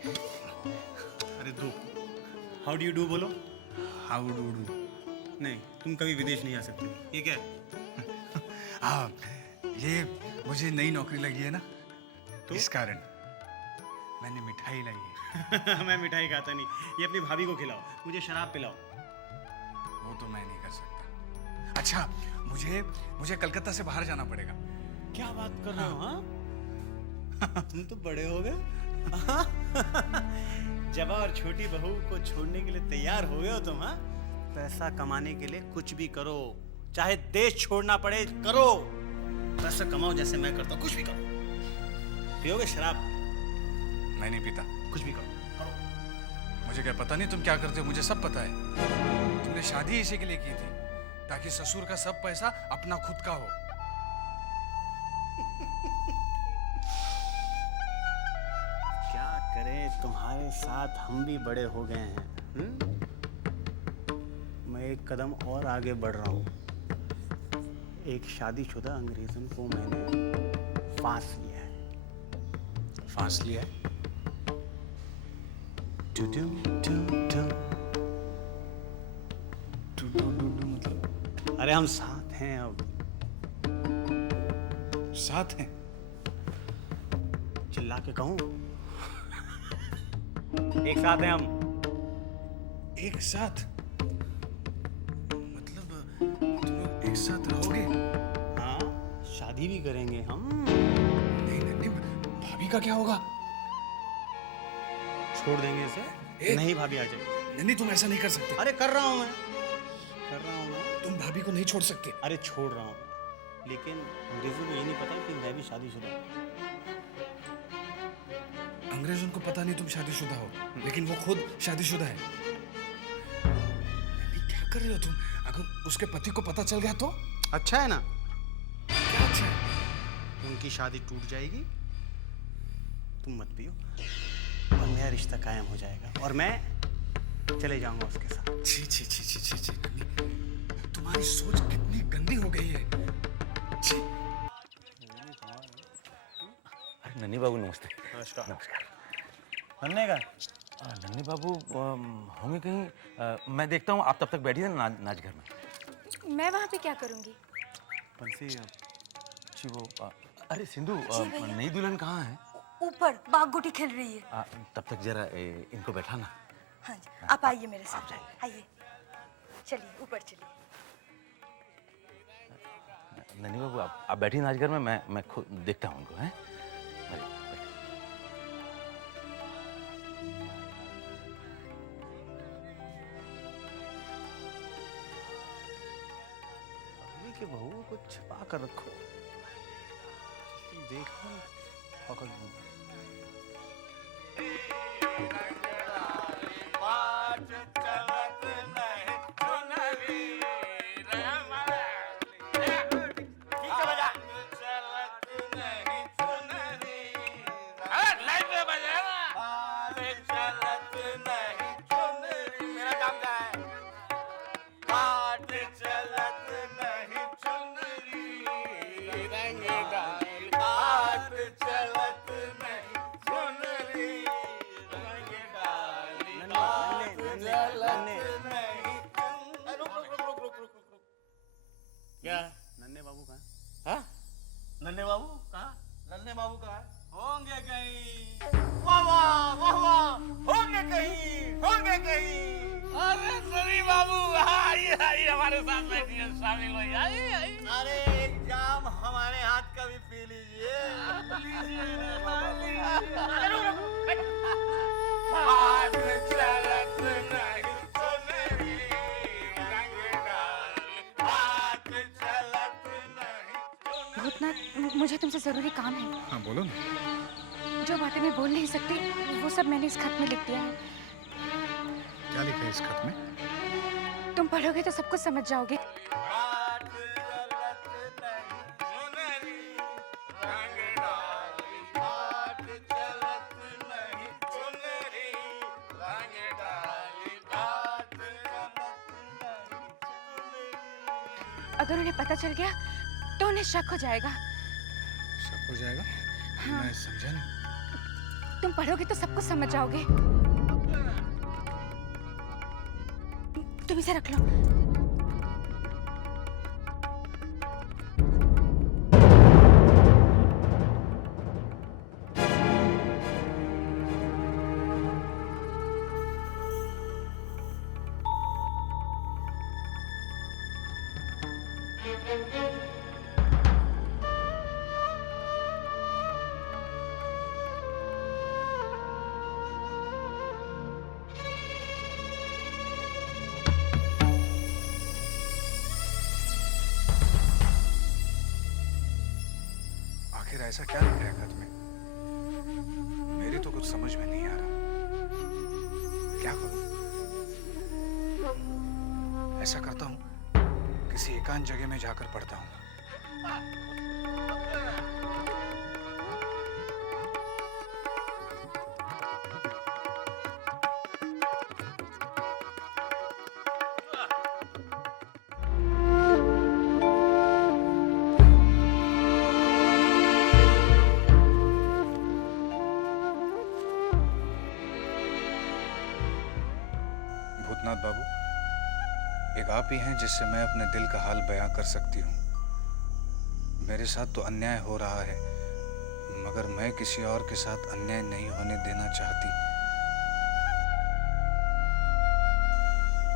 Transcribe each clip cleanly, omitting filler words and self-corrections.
अरे दो, how do you do बोलो। How do do? नहीं, तुम कभी विदेश नहीं आ सकते। ये क्या है? हाँ, ये मुझे नई नौकरी लगी है ना, तो? इस कारण मैंने मिठाई लाई है। मैं मिठाई खाता नहीं, ये अपनी भाभी को खिलाओ, मुझे शराब पिलाओ। वो तो मैं नहीं कर सकता। अच्छा, मुझे कलकत्ता से बाहर जाना पड़ेगा। क्या बात कर रहे हो? हाँ तुम तो बड़े हो गए। जब और छोटी बहू को छोड़ने के लिए तैयार हो गए हो तुम। हाँ, पैसा कमाने के लिए कुछ भी करो, चाहे देश छोड़ना पड़े करो। पैसा कमाओ जैसे मैं करता हूँ, कुछ भी करो। पियोगे शराब? मैं नहीं पीता। कुछ भी करो। मुझे क्या पता नहीं तुम क्या करते हो, मुझे सब पता है। तुमने शादी इसी के लिए की थी ताकि ससुर का सब पैसा अपना खुद का हो। क्या करें, तुम्हारे साथ हम भी बड़े हो गए हैं। मैं एक कदम और आगे बढ़ रहा हूँ। एक शादीशुदा अंग्रेजन को मैंने फांस लिया है। फांस लिया है? मतलब? अरे हम साथ हैं अब। साथ हैं? चिल्ला के कहूँ? एक साथ हैं हम। एक साथ? मतलब तुम लोग एक साथ रहोगे? हाँ, शादी भी करेंगे हम। नहीं नहीं, भाभी का क्या होगा? छोड़ देंगे इसे। नहीं भाभी आ जाएगी। नहीं, तुम ऐसा नहीं कर सकते। अरे कर रहा हूँ मैं, कर रहा हूँ मैं। तुम भाभी को नहीं छोड़ सकते। अरे छोड़ रहा हूँ, लेकिन अंग्रेजों को ये नहीं पता कि मैं भी शादीशुदा हूँ। अंग्रेजों को पता नहीं तुम शादीशुदा हो, लेकिन वो खुद शादीशुदा है। नहीं, क्या कर रहे हो तुम? अगर उसके पति को पता चल गया तो? अच्छा है ना? क्या अच्छा है? उनकी शादी टूट जाएगी, तुम मत पियो, और नया रिश्ता कायम हो जाएगा, और मैं चले जाऊंगा उसके साथ। छी छी छी छी छी छी, तुम्हारी सोच कितनी गंदी हो गई है। छी। अरे नन्ही बाबू नमस्ते। नमस्कार। नमस्कार। बनने का? नन्ही बाबू होंगे कहीं, मैं देखता हूँ। आप तब तक बैठिए ना नाच घर में। मैं वहाँ पे क्या करूँगी? बंसी जी वो अरे सिंधु, नई दुल्हन कहाँ है? ऊपर बाग गुटी खेल रही है। तब तक जरा इनको बैठाना। हाँ जी, आप आइए मेरे साथ। आइए, चलिए ऊपर चलिए। नन्ही बाबू आप बैठिए नाच घर में, मैं खुद देखता हूँ उनको। हैं? कि बहू को छिपा कर रखो, देखो पकड़ लूंगा। क्या नन्हे बाबू कहाँ? हाँ? नन्हे बाबू कहाँ? नन्हे बाबू कहाँ? होंगे कहीं। वाह वाह वाह वाह, होंगे कहीं, होंगे कहीं। अरे नन्ही बाबू आइए आइए, हमारे साथ बैठिए, शामिल होइए। आइए आइए। अरे एक जाम हमारे हाथ का भी पी लीजिए। हाथ चलत नहीं सुनरी, रंग डाली, हाथ चलत नहीं। भूतनाथ, मुझे तुमसे जरूरी काम है। हाँ बोलो ना। जो बातें मैं बोल नहीं सकती वो सब मैंने इस खत में लिख दिया है। क्या लिखा है इस खत में? तुम पढ़ोगे तो सब कुछ समझ जाओगे। हाथ चलत नहीं सुनरी, रंग डाली, हाथ चलत नहीं सुनरी, रंग डाली, हाथ चलत नहीं सुनरी। अगर उन्हें पता चल गया तो उन्हें शक हो जाएगा। शक हो जाएगा? हाँ। मैं समझा नहीं। तुम पढ़ोगे तो सब कुछ समझ जाओगे। तुम इसे रख लो। आखिर ऐसा क्या लिखा है खत में? मेरी तो कुछ समझ में नहीं आ रहा। क्या करूं? ऐसा करता हूं, किसी एकांत जगह में जाकर पढ़ता हूं। भूतनाथ बाबू, एक आप ही हैं जिससे मैं अपने दिल का हाल बयां कर सकती हूँ। मेरे साथ तो अन्याय हो रहा है, मगर मैं किसी और के साथ अन्याय नहीं होने देना चाहती।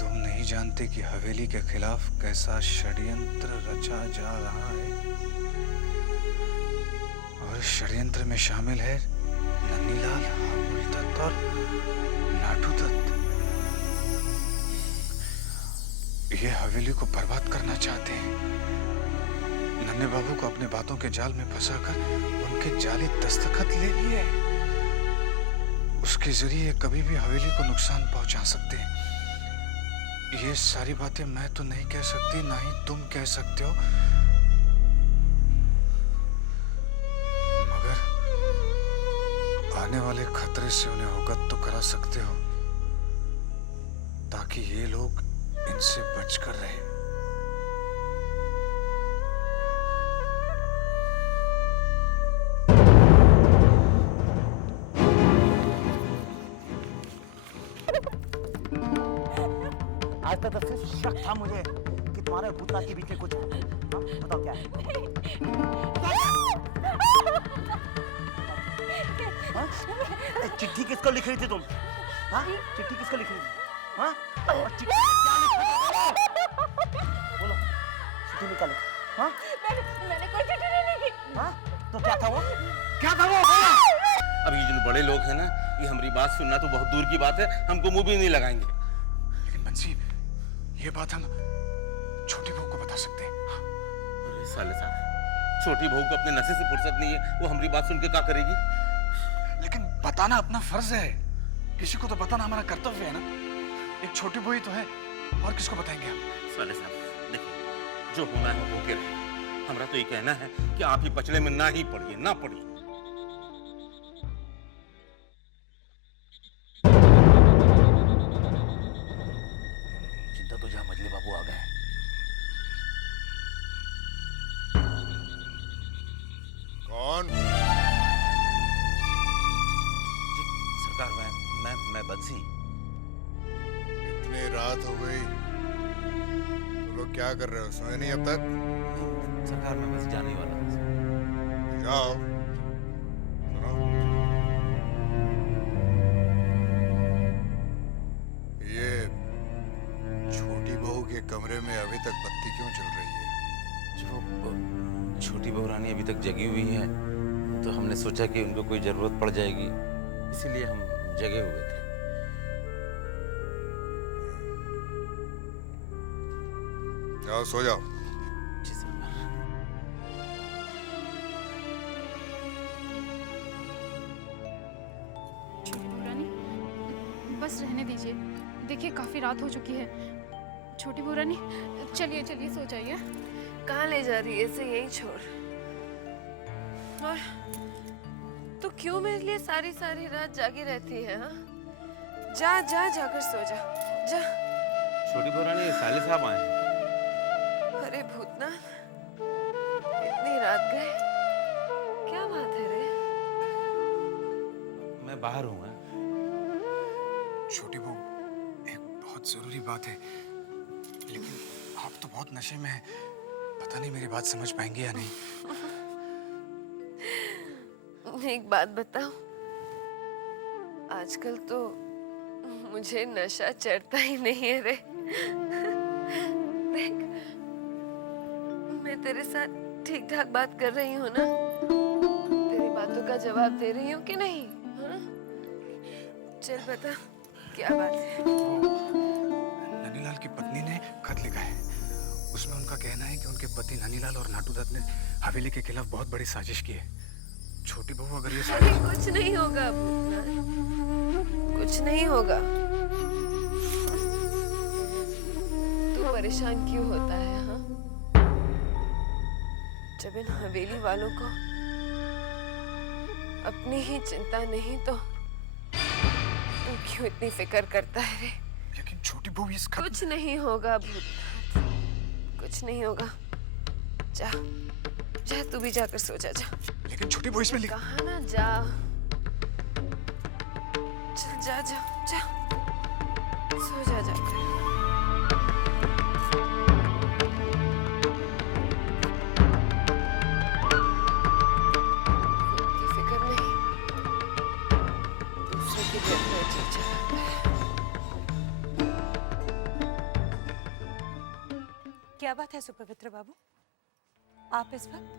तुम नहीं जानते कि हवेली के खिलाफ कैसा षड्यंत्र रचा जा रहा है। और इस षड्यंत्र में शामिल है नन्हीलाल, हाबुल दत्त और नाटू दत्त। ये हवेली को बर्बाद करना चाहते हैं। नन्हे बाबू को अपने बातों के जाल में फंसाकर उनके जाली दस्तखत ले लिए। उसके जरिए कभी भी हवेली को नुकसान पहुंचा सकते हैं। ये सारी बातें मैं तो नहीं कह सकती, ना ही तुम कह सकते हो, मगर आने वाले खतरे से उन्हें अवगत तो करा सकते हो, ताकि ये लोग इनसे बचकर रहे। आज तक तो सिर्फ शक था मुझे कि तुम्हारे भूतनाथ के बीच में कुछ है। हाँ? बताओ क्या है? हाँ? चिट्ठी किसको लिख रही थी तुम? हाँ? चिट्ठी किसको लिख रही थी? हाँ? और चिट्ठी में क्या लिखा था? बोलो, चिट्ठी में क्या लिखा? हाँ? मैंने कोई चिट्ठी नहीं लिखी। हाँ? तो क्या था वो? क्या था वो? बोलो! अब ये जो बड़े लोग हैं ना, ये हमारी बात सुनना तो बहुत दूर की बात है, हमको मुंह भी नहीं लगाएंगे। लेकिन बंसी, ये बात हम छोटी बहू को बता सकते हैं। अरे साले साहब, छोटी बहू को अपने नशे से फुर्सत नहीं है, वो हमारी बात सुन के क्या करेगी? लेकिन बताना अपना फर्ज है, किसी को तो बताना हमारा कर्तव्य है ना। एक छोटी बहू ही तो है, और किसको बताएंगे हम? साले साहब, देखिए, जो होना है वो के रहे। हमारा तो ये कहना है कि आप ही पचड़े में ना ही पड़िए, ना पड़िए। चिंता तो जहां मजली बाबू आ गए। कौन? जी सरकार, मैं बंसी। इतनी रात हो गई, तुम लोग क्या कर रहे हो? सोए नहीं अब तक? सरकार, मैं बस जाने वाला था। जाओ। सुनो, ये छोटी बहू के कमरे में अभी तक बत्ती क्यों चल रही है? जो छोटी बहू रानी अभी तक जगी हुई है, तो हमने सोचा कि उनको कोई जरूरत पड़ जाएगी, इसीलिए हम जगे हुए थे। जाओ, सो जाओ। जी सरकार। छोटी बहू रानी, बस रहने दीजिए। देखिए काफी रात हो चुकी है। छोटी बहू रानी, चलिए चलिए सो जाइए। कहाँ ले जा रही है? इसे यहीं छोड़। और तो क्यों मेरे लिए सारी सारी रात जागी रहती है? हाँ, जा जा जाकर सो जा, जा। छोटी बहू रानी, साले साहब आए हैं। अरे भूतनाथ, इतनी रात गए, क्या बात है रे? मैं मैं बाहर हूँ। छोटी बहू, एक बहुत जरूरी बात है, लेकिन आप तो बहुत नशे में हैं। पता नहीं मेरी बात समझ पाएंगे या नहीं। एक बात बताओ, आजकल तो मुझे नशा चढ़ता ही नहीं है रे। देख, मैं तेरे साथ ठीक ठाक बात कर रही हूँ ना? तेरी बातों का जवाब दे रही हूँ कि नहीं? हाँ? चल बता, क्या बात है? ननीलाल की पत्नी ने खत लिखा है। उसमें उनका कहना है कि उनके पति ननीलाल और नाटू दत्त ने हवेली के खिलाफ बहुत बड़ी साजिश की है। छोटी बहू, अगर ये अरे कुछ नहीं होगा भूतनाथ, कुछ नहीं होगा। तू परेशान क्यों होता है? हाँ, जब इन हवेली वालों को अपनी ही चिंता नहीं तो तू क्यों इतनी फिक्र करता है रे? लेकिन छोटी बहू, इस खत... कुछ नहीं होगा भूतनाथ, कुछ नहीं होगा। जा जा, तू भी जाकर सो जा। जा, लेकिन छोटी बहू, इसमें लिखा... कहा ना जा। चल जा जा जा, सो जा जाकर। खुद की फिक्र नहीं, दूसरे की दिल में जी जा। क्या बात है सुपवित्र बाबू, आप इस वक्त?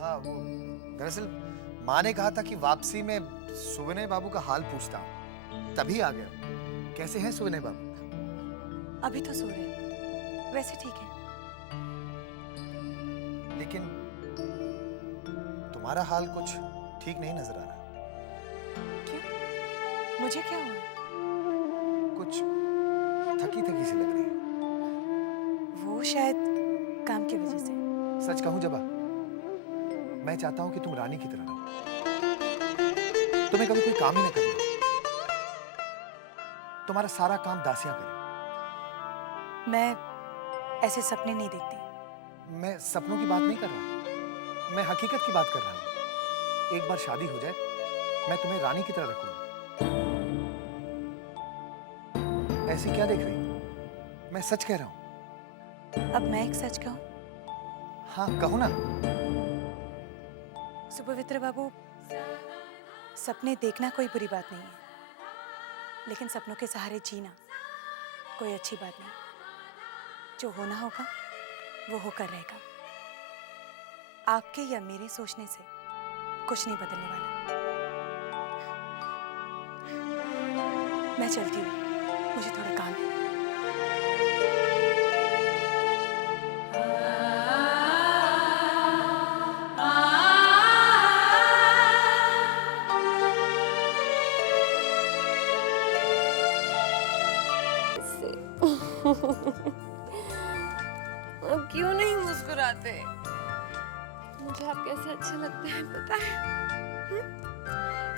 हाँ, वो दरअसल माँ ने कहा था कि वापसी में सुविनय बाबू का हाल पूछता हूँ, तभी आ गया। कैसे हैं सुविनय बाबू? अभी तो सो रहे हैं, वैसे ठीक है। लेकिन तुम्हारा हाल कुछ ठीक नहीं नजर आ रहा। क्यों? मुझे क्या हुआ? कुछ थकी थकी सी लग रही है। वो शायद काम की वजह से। सच कहूं जबा, मैं चाहता हूं कि तुम रानी की तरह रहो। तुम्हें कभी कोई काम ही न करना, तुम्हारा सारा काम दासियां करें। मैं ऐसे सपने नहीं देखती। मैं सपनों की बात नहीं कर रहा, मैं हकीकत की बात कर रहा हूं। एक बार शादी हो जाए, मैं तुम्हें रानी की तरह रखूंगा। ऐसी क्या देख रही? मैं सच कह रहा हूं। अब मैं एक सच कहूं? हाँ, कहो ना। सुपवित्र बाबू, सपने देखना कोई बुरी बात नहीं है, लेकिन सपनों के सहारे जीना कोई अच्छी बात नहीं। जो होना होगा वो होकर रहेगा। आपके या मेरे सोचने से कुछ नहीं बदलने वाला। मैं चलती हूँ, मुझे थोड़ा काम है। अब क्यों नहीं मुस्कुराते? मुझे आप कैसे अच्छे लगते हैं पता है?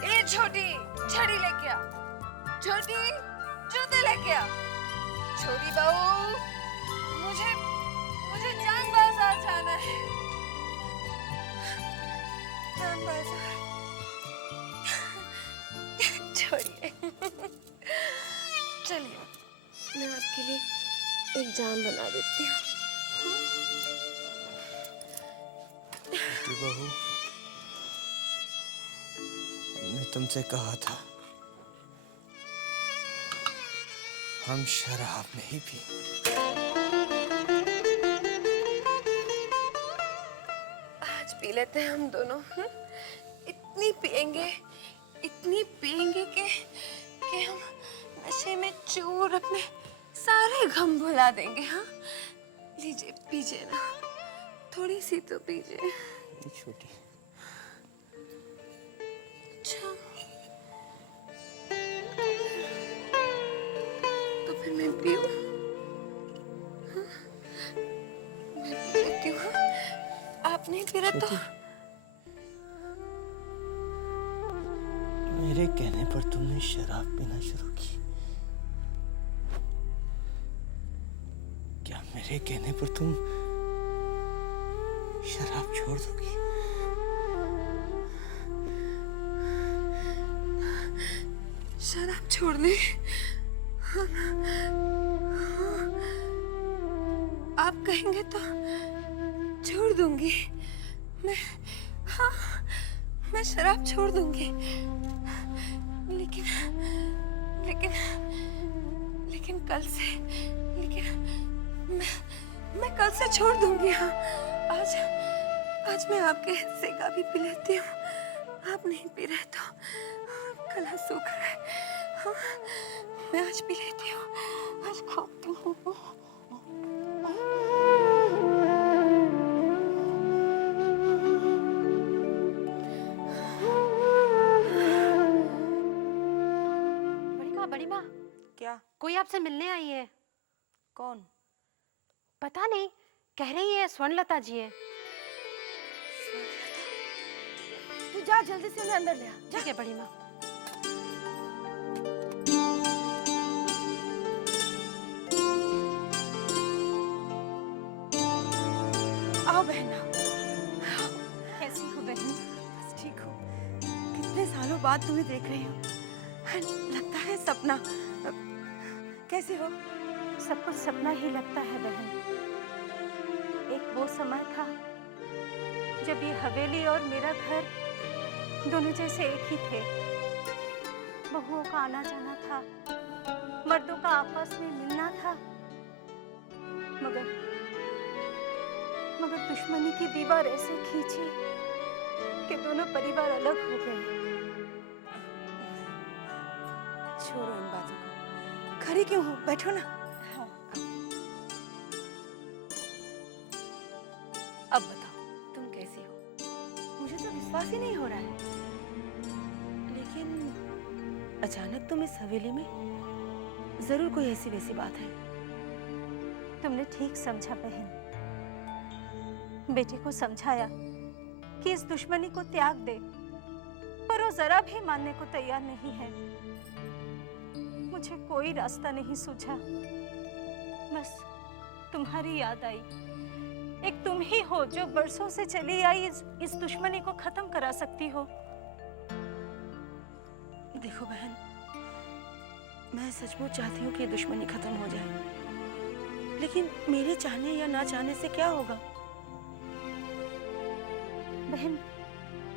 ए छोटी, छड़ी लेके आ। छोटी, जूते लेके आ। छोटी बहू, मुझे जान बाजार जाना है। जान बाजार। छोड़िए। चलिए, मैं आपके लिए एक जाम बना देती हूँ। बहू, मैं तुमसे कहा था हम शराब नहीं पी। आज पी लेते हैं हम दोनों। इतनी पिएंगे कि हम नशे में चूर अपने सारे गम भुला देंगे। हाँ, लीजिए पीजिए ना, थोड़ी सी तो पीजिए। छोटी, अच्छा, तो फिर मैं पीऊं? हाँ? मैं पी लेती हूँ। हाँ? आप नहीं पी रहे तो? मेरे कहने पर तुमने शराब पीना शुरू की। क्या मेरे कहने पर तुम शराब छोड़ दोगी? शराब छोड़ने आप कहेंगे तो छोड़ दूंगी मैं। हाँ, मैं शराब छोड़ दूंगी, लेकिन लेकिन लेकिन कल से मैं कल से छोड़ दूंगी। हाँ, आज मैं आपके हिस्से का भी पी लेती हूँ। आप नहीं पी रहे तो गला सूख रहा है। हाँ, मैं आज पी लेती हूँ, आज खाती हूँ। बड़ी माँ, क्या? कोई आपसे मिलने आई है। कौन? पता नहीं, कह रही है स्वर्णलता जी है। तू जा जल्दी से उन्हें अंदर ले आ। ठीक है बड़ी माँ। आओ बहन आओ। कैसी हो बहन? बस ठीक हो। कितने सालों बाद तुम्हें देख रही हूँ, लगता है सपना। कैसे हो? सब कुछ सपना ही लगता है बहन। एक वो समय था जब ये हवेली और मेरा घर दोनों जैसे एक ही थे। बहुओं का आना जाना था, मर्दों का आपस में मिलना था, मगर दुश्मनी की दीवार ऐसे खींची कि दोनों परिवार अलग हो गए। छोड़ो इन बातों को, खड़ी क्यों हो? बैठो ना। हाँ। अब बताओ तुम कैसी हो? मुझे तो विश्वास ही नहीं हो रहा है। लेकिन अचानक तुम इस हवेली में, जरूर कोई ऐसी वैसी बात है। तुमने ठीक समझा बहन। बेटे को समझाया कि इस दुश्मनी को त्याग दे, पर वो जरा भी मानने को तैयार नहीं है। मुझे कोई रास्ता नहीं सूझा, बस तुम्हारी याद आई। एक तुम ही हो जो बरसों से चली आई इस दुश्मनी को खत्म करा सकती हो। देखो बहन, मैं सचमुच चाहती हूँ कि ये दुश्मनी खत्म हो जाए, लेकिन मेरे चाहने या ना चाहने से क्या होगा? बहन,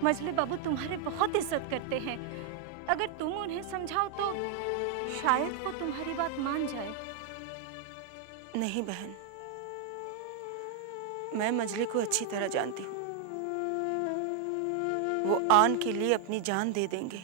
मजले बाबू तुम्हारे बहुत इज्जत करते हैं। अगर तुम उन्हें समझाओ तो शायद वो तुम्हारी बात मान जाए। नहीं बहन, मैं मजले को अच्छी तरह जानती हूँ। वो आन के लिए अपनी जान दे देंगे।